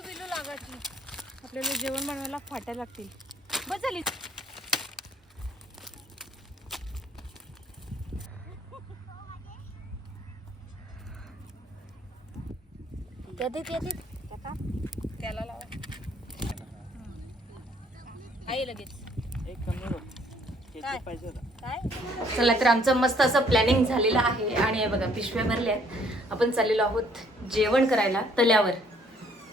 पिलू पिलू लागायची आपल्याला जेवण बनवायला फाट्या लागतील. बस झाली. त्याला लावा आहे लगेच. चला तर आमचं मस्त असं प्लॅनिंग झालेलं आहे आणि हे बघा पिशव्या भरल्या आहेत. आपण चाललेलो आहोत जेवण करायला तल्यावर.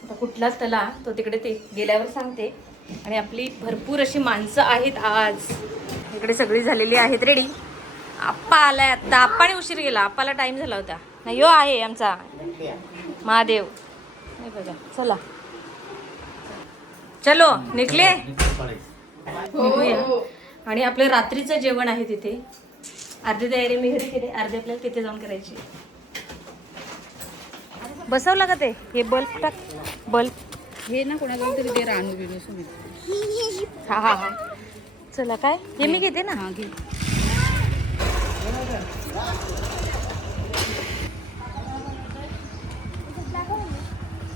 आता कुठला तला तो तिकडे ते गेल्यावर सांगते. आणि आपली भरपूर अशी माणसं आहेत आज. इकडे सगळी झालेली आहेत रेडी. आप्पा आलाय आता. आप्पाने उशीर गेला. आप्पाला टाइम झाला होता. नाही यो आहे आमचा महादेव. नाही बघा चला चलो निघले. निघूया. आणि आपलं रात्रीचं जेवण आहे तिथे. अर्धी तयारी मी घरी केली, अर्धी आपल्याला तिथे जाऊन करायची. बसवलं का ते हे बल्ब टाक. बल्ब हे ना कोणाला तरी ते रानू बिनू. हा हा हा चला काय हे मी घेते ना. हा घे.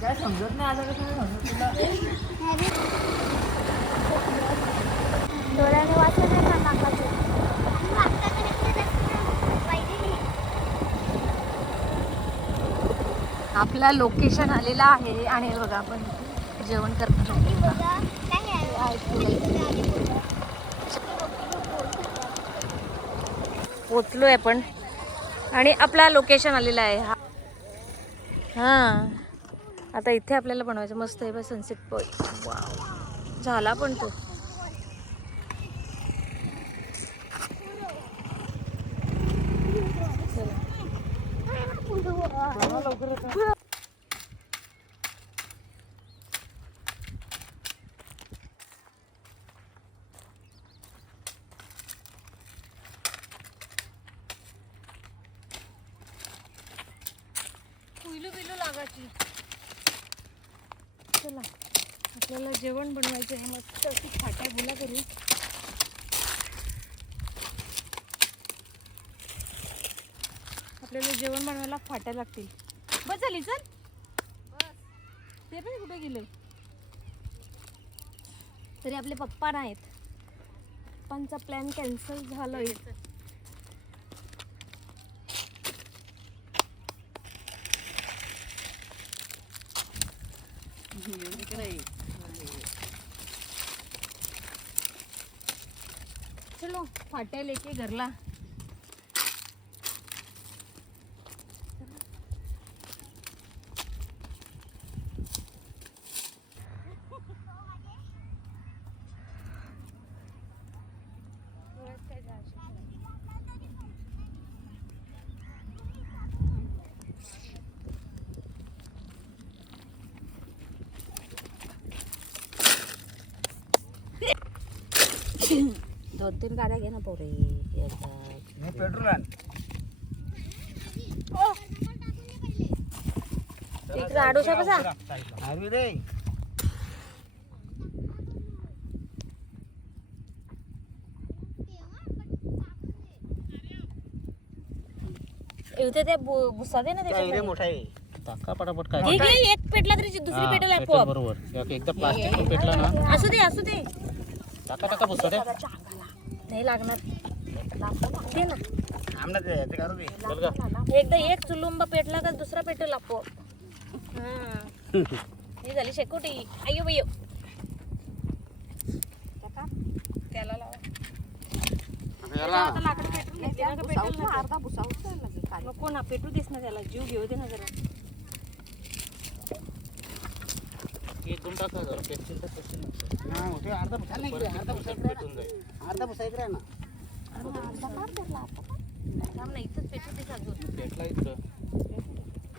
काय समजत नाही आता कसं समजत तुला. आपला लोकेशन आलेला आहे आणि बघा आपण जेवण करतो. पोचलोय आपण आणि आपला लोकेशन आलेला आहे. हा आता इथे आपल्याला बनवायचं मस्त आहे बा सनसेट पॉइंट. वाव झाला पण तो. पिलू पिलू लागायची. चला आपल्याला जेवण बनवायचं आहे. मस्त अशी फाट्या बोला करू. आपल्याला जेवण बनवायला फाट्या लागतील. बस झाली. चल ते पण कुठे गेले. तरी आपले पप्पा नाहीत. पप्पांचा प्लॅन कॅन्सल झालाय. चलो फाट्या लेके घरला. दोन तीन गाड्या घे ना पोरे. पेट्रोल आण. एक आडोशा बसा. आरवी रे. इथे ते भुसा दे ना त्याच्यात. मोठा आहे. टाका पटापट काय. ठीक आहे एक पेटला तरी दुसरी पेटेल आपोआप. बरोबर. एकदा प्लास्टिक पेटला ना. असू दे असू दे. टाका टाका बसतो रे. नाही लागणार दे ना. आमना ते करू दे. चल का. एकदा एक चुलुंबा पेटला का दुसरा पेटेल आपोआप. ही झाली शेकोटी. अय्यो बय्यो. त्याला लावा. आता लाकडं पेटून घेतली ना का पेटेल ना. अर्धा भुसा उचलला. नको ना पेटू देस ना त्याला. जीव घेऊ दे ना जरा. एक दोन टाका जरा पेटतील तर पेटतील. हा मोठे अर्धा भुसा नाही. अर्धा भुसा पेटून जाईल. अर्धा भुसा इकडे ना. थांब ना इथंच पेटू दे अजून. पेटला इथं.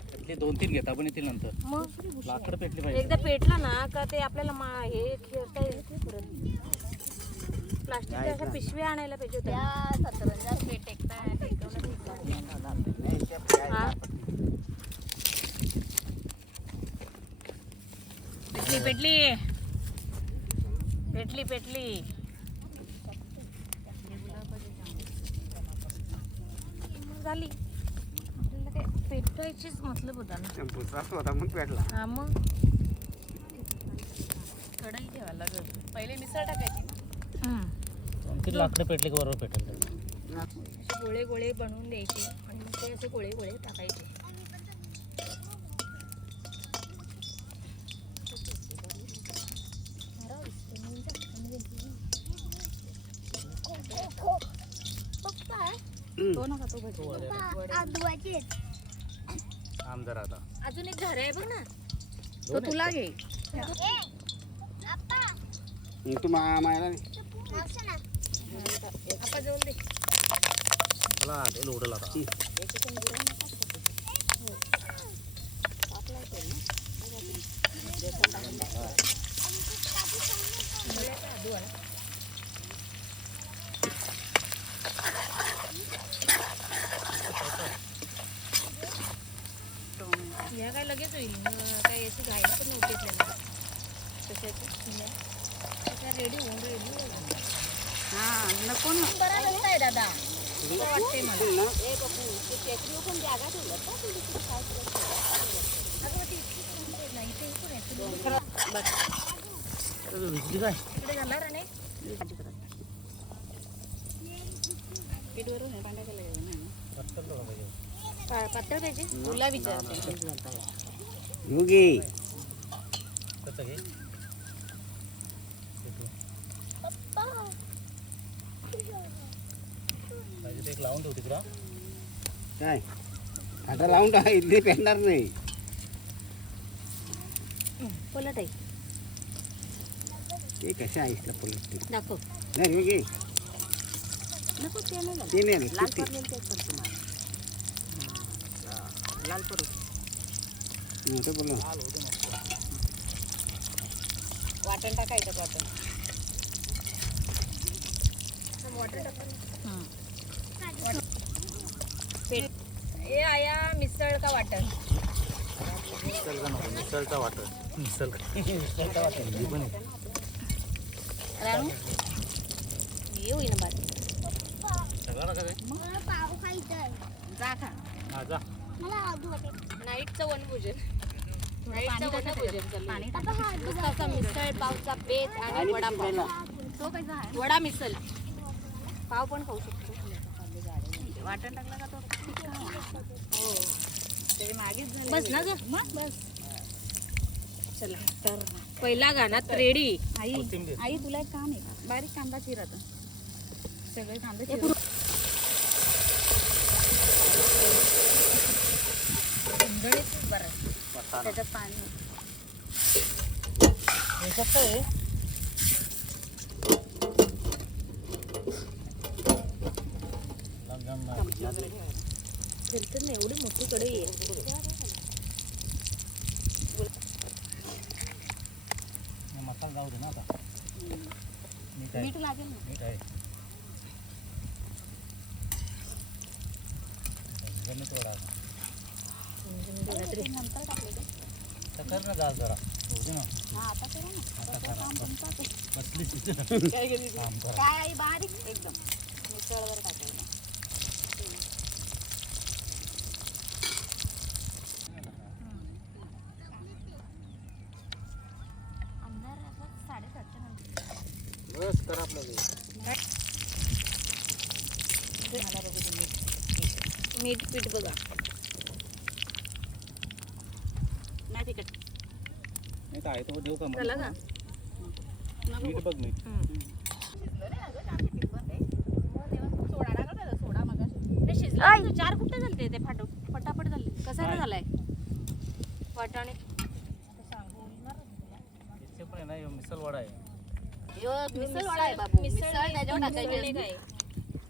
त्यातले दोन तीन घेता पण येतील नंतर. मग लाकड पेटली पाहिजे. एकदा पेटला ना का ते आपल्याला हे खेळता येईल परत. प्लास्टिकच्या अशा पिशव्या आणायला पाहिजे होत्या. सतरंजा पेट एकटा हा पेटली पेटली पेटली पेटली. झाली. आपल्याला काय पेटवायचीच मतलब होता ना. भुसा होता मग पेटला. हा मग कढई ठेवायला लागेल. पहिले मिसळ टाकायची ना. 2-3 लाकडं पेटले की बरोबर पेटेल ते. असे गोळे गोळे बनवून द्यायचे आणि मग ते असे गोळे गोळे टाकायचे. तो नका तो भजी. आमदार आता अजून एक घर आहे बघ ना. तो तुला घे. तू मायला आपा जाऊन दे. मला तेल उडलं आता. या काय लगेच होईल. काय याची घाई पण नव्हती आपल्याला. कशाची रेडी होऊन रेडी. हा नको ना. बरा रस्ता आहे दादा. वाटते मला. विजली काय इकडे जाणार आणि पीठ वरून पांढऱ्या कलर पटकन थोडं पाहिजे. पातळ पाहिजे. तुला विचारते. योगी कसं घे पाहिजे ते एक लावून ठेवते तुला. काय आता लावून टाका इडली पेटणार नाही. पलट आहे. ते कशा आईसला पलटते दाखव. नाही योगी नको ते नाही झालं. ते नाही लाल ते पडलेलं तेच पडतं मला. लाल पडू. मोठं बोला वाटण टाकायचं वाटण. ए आया मिसळ का वाटण. मिसळ का नको मिसळचा वाटर. मिसळचा वाटर ही पण आहे. राणू ये होईना बात. सगळं नका काय. पाव खायचंय. जा खा. हा जा. मला आदू वाटते. नाईटचं वनभोजन. पाणी टाकायचं. पाणी टाकायचं. मस्त असा मिसळ पावचा बेत आणि वडापाव. तो कसा आहे? वडा मिसळ पाव पण खाऊ शकतो. वाटण टाकलं का तो हो त्याच्या मागेच झालं. बस ना ग. मग बस. चला तर पहिला गाण्यात रेडी. आई कोथिंबीर. आई तुला एक काम आहे. बारीक कांदा चिर आता. सगळे कांदे चिर. मसाला. त्याच्यात पाणी. हे कसं आहे फिरतं ना एवढी मोठी कढई आहे. मसाला जाऊ दे ना आता. मीठ आहे. मीठ लागेल ना. मीठ आहे. मीठ वडा. ते नंतर टाकले का? तर कर ना जाल जरा होऊ दे ना. हा आता करा ना. आता करा. काम पण टाकू. बसली तिथे. काय गेली? काम करा. काय आई बारीक एकदम मिसळवर टाकायला. बस कर आपलं ते. मीठ पीठ बघा. नाही तिकट. मीठ आहे तो देऊ का मग? चला का. मीठ बघ मीठ. सोडा टाका का? सोडा मगाशी. ते शिजलं. 4 कुठे झाले ते फटाफट झाले. कसा काय? झालाय वाटाणे. इथे पण आहे ना ह्यो मिसळ वडा आहे. यो मिसळ वडा आहे बाबू. मिसळ मिसळ त्याच्यावर टाकायची. काय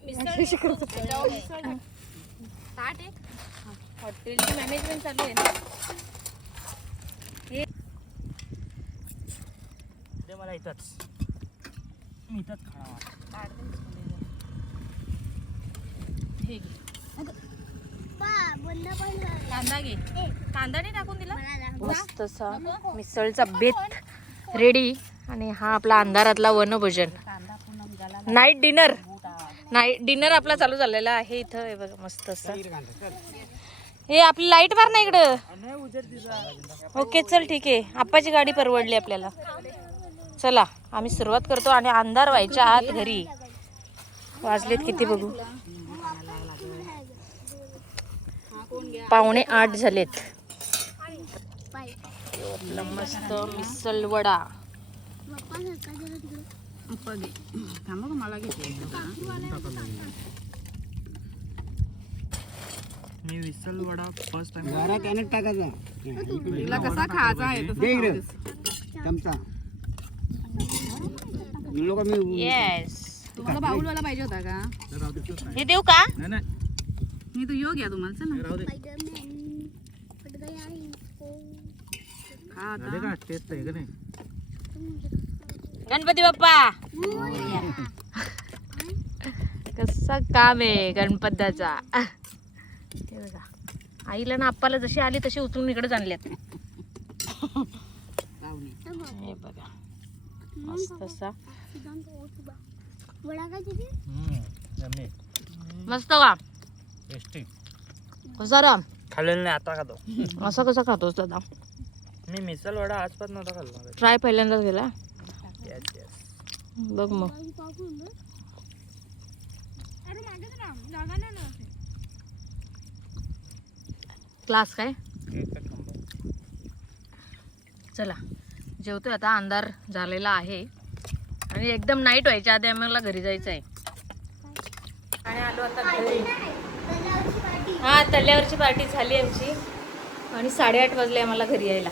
त्याच्यावर मिसळ टाक. ताट आहे. हॉटेलची मॅनेजमेंट चालू आहे ना. दे मला इथंच. मी इथंच खाणार. हे घे. बंद पण झालं. कांदा घे. कांदा नाही टाकून दिला. मला दाखव. मस्त असा मिसळचा बेत रेडी. आणि हा आपला अंधारातला वनभोजन. कांदा पूनम झाला. Night dinner. नाईट डिनर आपला चालू झालेला आहे इथं. हे बघा मस्त असं. हे आपली लाईट मार ना इकडं. ओके चल ठीक आहे. आप्पाची गाडी परवडली आपल्याला. चला आम्ही सुरुवात करतो आणि अंधार व्हायच्या आत घरी. वाजलेत किती बघू, 7:45 झालेत. मस्त मिसल वडा. थांबा का मला घेते. मी विसल वडा फर्स्ट टाइम. जरा कॅनेट टाकायचा तिला कसा खायचा आहे तसं दे इकडे. खाऊ. चमचा लोक मी येस. तुम्हाला बाहुलवाला पाहिजे होता का? हे देऊ का? नाही नाही मी तो योग घ्या तुम्हाला चला. राहू दे. स्पायडरमॅन पट गया इसको. खा झाले आता. का टेस्ट आहे का नाही? गणपती बाप्पा. कसा काम आहे गणपतीचा. हे बघा, आईला ना आप्पाला जशी आली तशी उचलून इकडे आणल्यात. जाऊन ये. हे बघा मस्त असा सिद्धांत ओतबा. वडा काय तिथे? यम्मी. मस्त का टेस्टी. कसा राम खाल्लेलं नाही आता खातो. असा कसा खातोस दादा? मी मिसल वडा आजपासून नव्हता खाल्ला. ट्राय पहिल्यांदाच गेला येस येस. बघ मग. बाई पाहू ना. अरे मागेच राम जागा नाही ना. क्लास काय. एकच नंबर. चला जेवतोय आता. अंधार झालेला आहे आणि एकदम नाईट व्हायच्या आधी आम्हाला घरी जायचं आहे. आणि आलो आता घरी. हा तल्यावरची पार्टी झाली आमची आणि 8:30 वाजले आम्हाला घरी यायला.